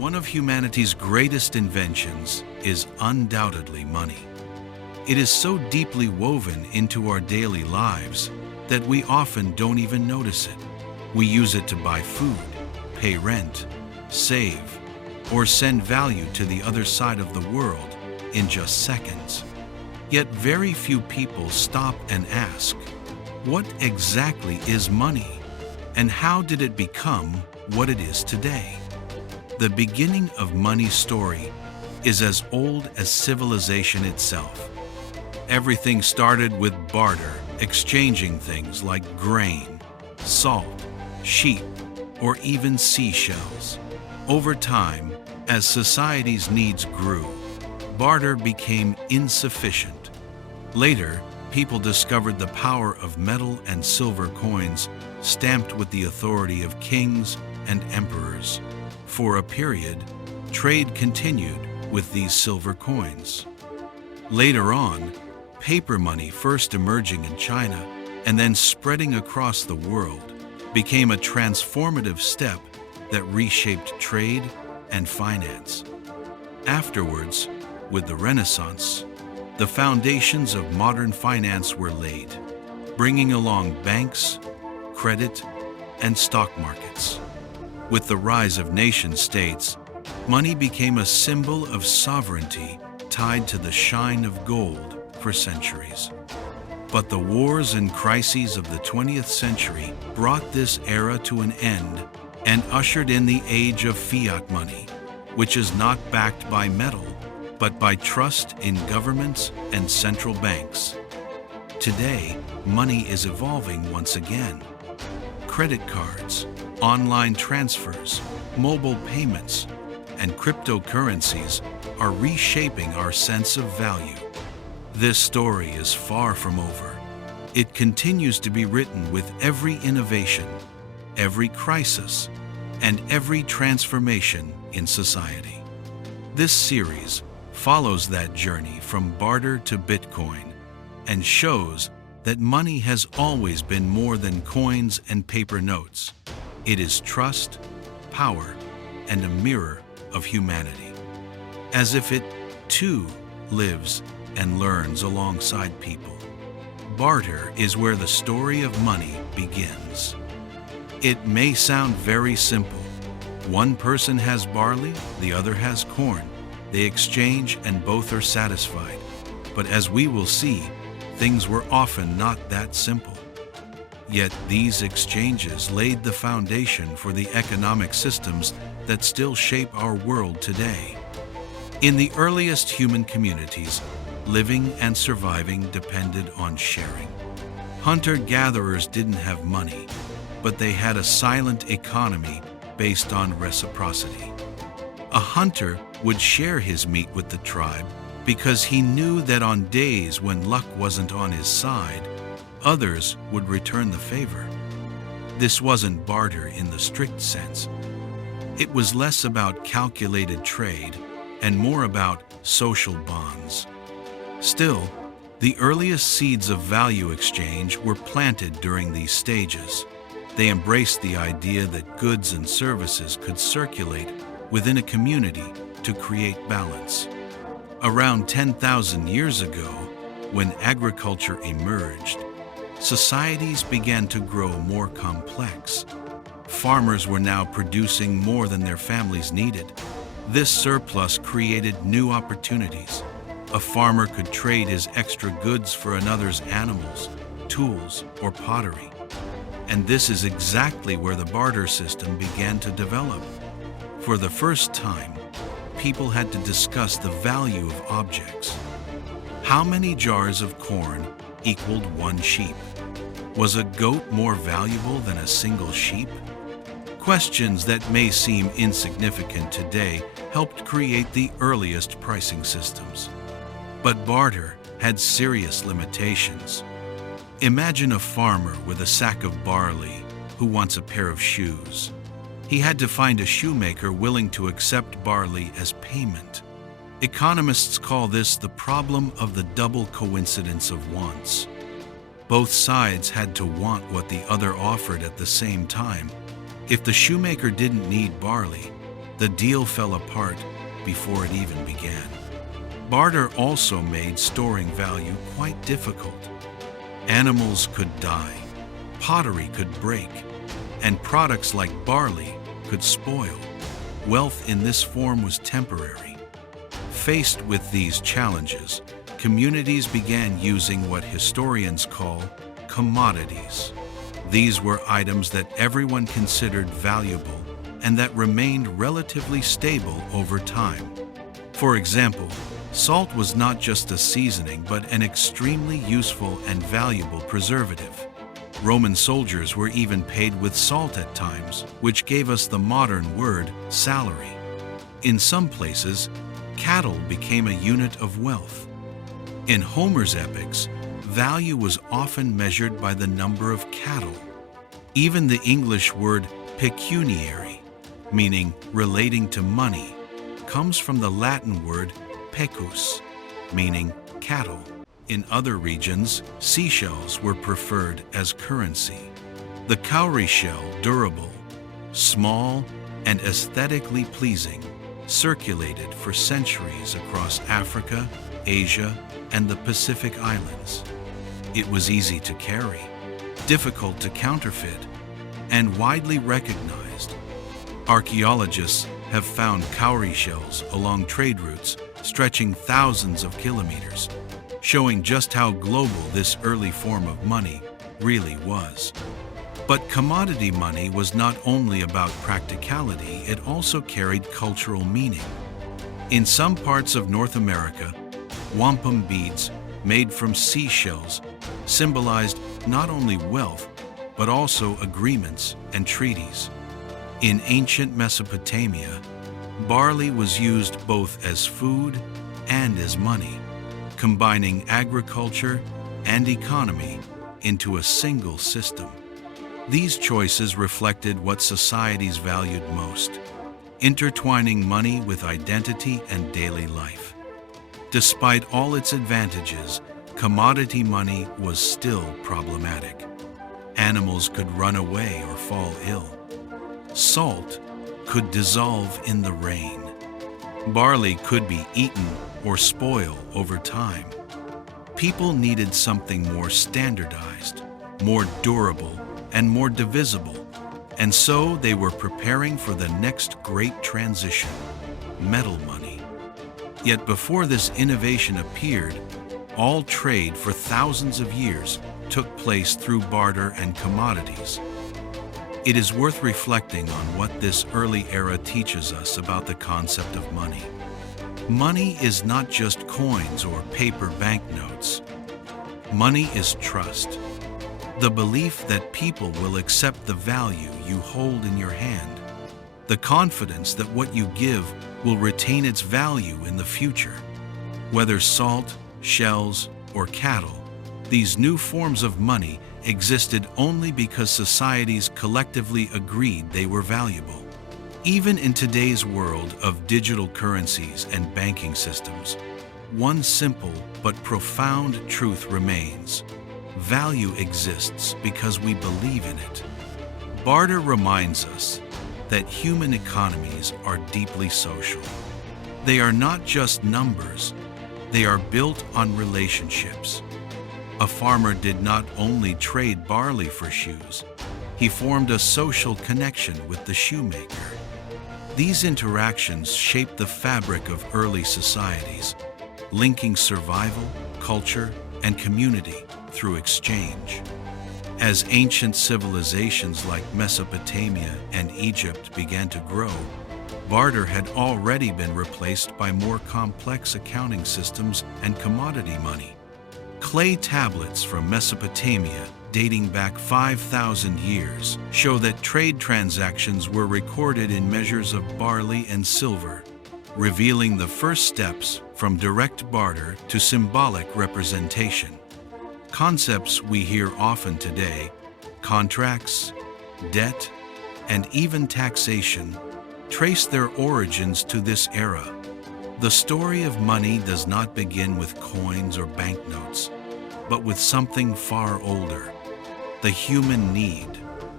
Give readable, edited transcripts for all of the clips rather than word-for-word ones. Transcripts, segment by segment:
One of humanity's greatest inventions is undoubtedly money. It is so deeply woven into our daily lives that we often don't even notice it. We use it to buy food, pay rent, save, or send value to the other side of the world in just seconds. Yet very few people stop and ask, what exactly is money, and how did it become what it is today? The beginning of money's story is as old as civilization itself. Everything started with barter, exchanging things like grain, salt, sheep, or even seashells. Over time, as society's needs grew, barter became insufficient. Later, people discovered the power of metal and silver coins stamped with the authority of kings and emperors. For a period, trade continued with these silver coins. Later on, paper money, first emerging in China and then spreading across the world, became a transformative step that reshaped trade and finance. Afterwards, with the Renaissance, the foundations of modern finance were laid, bringing along banks, credit, and stock markets. With the rise of nation-states, money became a symbol of sovereignty tied to the shine of gold for centuries. But the wars and crises of the 20th century brought this era to an end and ushered in the age of fiat money, which is not backed by metal, but by trust in governments and central banks. Today, money is evolving once again. Credit cards, online transfers, mobile payments, and cryptocurrencies are reshaping our sense of value. This story is far from over. It continues to be written with every innovation, every crisis, and every transformation in society. This series follows that journey from barter to Bitcoin and shows that money has always been more than coins and paper notes. It is trust, power, and a mirror of humanity. As if it, too, lives and learns alongside people. Barter is where the story of money begins. It may sound very simple. One person has barley, the other has corn. They exchange and both are satisfied. But as we will see, things were often not that simple. Yet these exchanges laid the foundation for the economic systems that still shape our world today. In the earliest human communities, living and surviving depended on sharing. Hunter-gatherers didn't have money, but they had a silent economy based on reciprocity. A hunter would share his meat with the tribe because he knew that on days when luck wasn't on his side, others would return the favor. This wasn't barter in the strict sense. It was less about calculated trade and more about social bonds. Still, the earliest seeds of value exchange were planted during these stages. They embraced the idea that goods and services could circulate within a community to create balance. Around 10,000 years ago, when agriculture emerged, societies began to grow more complex. Farmers were now producing more than their families needed. This surplus created new opportunities. A farmer could trade his extra goods for another's animals, tools, or pottery. And this is exactly where the barter system began to develop. For the first time, people had to discuss the value of objects. How many jars of corn equaled one sheep? Was a goat more valuable than a single sheep? Questions that may seem insignificant today helped create the earliest pricing systems. But barter had serious limitations. Imagine a farmer with a sack of barley who wants a pair of shoes. He had to find a shoemaker willing to accept barley as payment. Economists call this the problem of the double coincidence of wants. Both sides had to want what the other offered at the same time. If the shoemaker didn't need barley, the deal fell apart before it even began. Barter also made storing value quite difficult. Animals could die, pottery could break, and products like barley could spoil. Wealth in this form was temporary. Faced with these challenges, communities began using what historians call commodities. These were items that everyone considered valuable and that remained relatively stable over time. For example, salt was not just a seasoning but an extremely useful and valuable preservative. Roman soldiers were even paid with salt at times, which gave us the modern word salary. In some places, cattle became a unit of wealth. In Homer's epics, value was often measured by the number of cattle. Even the English word pecuniary, meaning relating to money, comes from the Latin word pecus, meaning cattle. In other regions, seashells were preferred as currency. The cowrie shell, durable, small, and aesthetically pleasing, circulated for centuries across Africa, Asia, and the Pacific Islands. It was easy to carry, difficult to counterfeit, and widely recognized. Archaeologists have found cowrie shells along trade routes stretching thousands of kilometers, showing just how global this early form of money really was. But commodity money was not only about practicality, it also carried cultural meaning. In some parts of North America, wampum beads made from seashells symbolized not only wealth, but also agreements and treaties. In ancient Mesopotamia, barley was used both as food and as money, combining agriculture and economy into a single system. These choices reflected what societies valued most, intertwining money with identity and daily life. Despite all its advantages, commodity money was still problematic. Animals could run away or fall ill. Salt could dissolve in the rain. Barley could be eaten or spoil over time. People needed something more standardized, more durable, and more divisible, and so they were preparing for the next great transition, metal money. Yet before this innovation appeared, all trade for thousands of years took place through barter and commodities. It is worth reflecting on what this early era teaches us about the concept of money. Money is not just coins or paper banknotes. Money is trust. The belief that people will accept the value you hold in your hand. The confidence that what you give will retain its value in the future. Whether salt, shells, or cattle, these new forms of money existed only because societies collectively agreed they were valuable. Even in today's world of digital currencies and banking systems, one simple but profound truth remains. Value exists because we believe in it. Barter reminds us that human economies are deeply social. They are not just numbers, they are built on relationships. A farmer did not only trade barley for shoes, he formed a social connection with the shoemaker. These interactions shaped the fabric of early societies, linking survival, culture, and community through exchange. As ancient civilizations like Mesopotamia and Egypt began to grow, barter had already been replaced by more complex accounting systems and commodity money. Clay tablets from Mesopotamia, dating back 5,000 years, show that trade transactions were recorded in measures of barley and silver, revealing the first steps from direct barter to symbolic representation. Concepts we hear often today, contracts, debt, and even taxation, trace their origins to this era. The story of money does not begin with coins or banknotes, but with something far older, the human need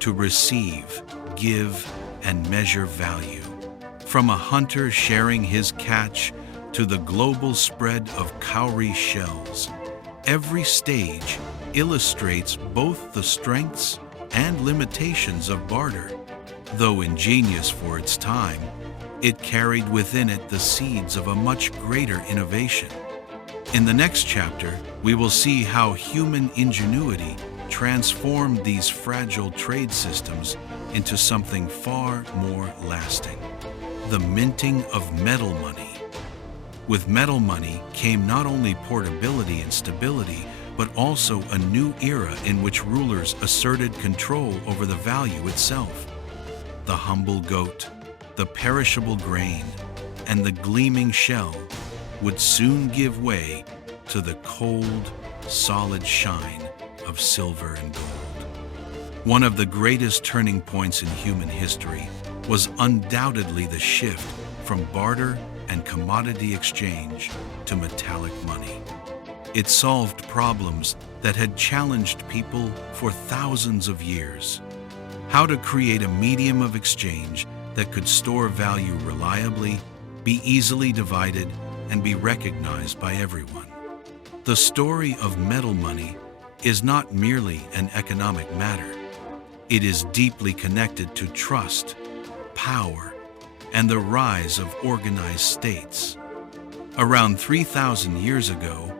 to receive, give, and measure value. From a hunter sharing his catch to the global spread of cowrie shells, every stage illustrates both the strengths and limitations of barter. Though ingenious for its time, it carried within it the seeds of a much greater innovation. In the next chapter, we will see how human ingenuity transformed these fragile trade systems into something far more lasting: the minting of metal money. With metal money came not only portability and stability, but also a new era in which rulers asserted control over the value itself. The humble goat, the perishable grain, and the gleaming shell would soon give way to the cold, solid shine of silver and gold. One of the greatest turning points in human history was undoubtedly the shift from barter and commodity exchange to metallic money. It solved problems that had challenged people for thousands of years. How to create a medium of exchange that could store value reliably, be easily divided, and be recognized by everyone. The story of metal money is not merely an economic matter. It is deeply connected to trust, power, and the rise of organized states. Around 3,000 years ago,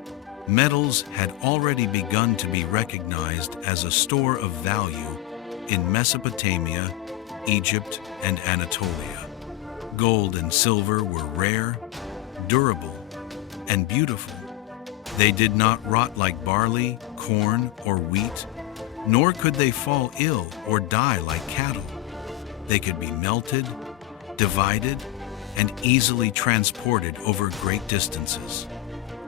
metals had already begun to be recognized as a store of value in Mesopotamia, Egypt, and Anatolia. Gold and silver were rare, durable, and beautiful. They did not rot like barley, corn, or wheat, nor could they fall ill or die like cattle. They could be melted, divided, and easily transported over great distances.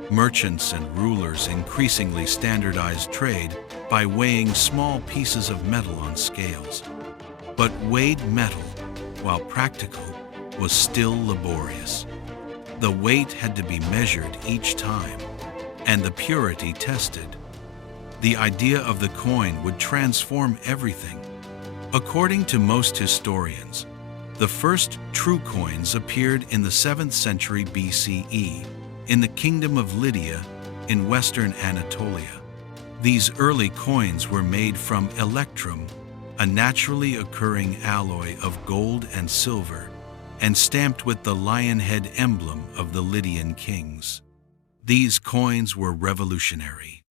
Merchants and rulers increasingly standardized trade by weighing small pieces of metal on scales. But weighed metal, while practical, was still laborious. The weight had to be measured each time, and the purity tested. The idea of the coin would transform everything. According to most historians, the first true coins appeared in the 7th century BCE in the Kingdom of Lydia in western Anatolia. These early coins were made from electrum, a naturally occurring alloy of gold and silver, and stamped with the lion head emblem of the Lydian kings. These coins were revolutionary.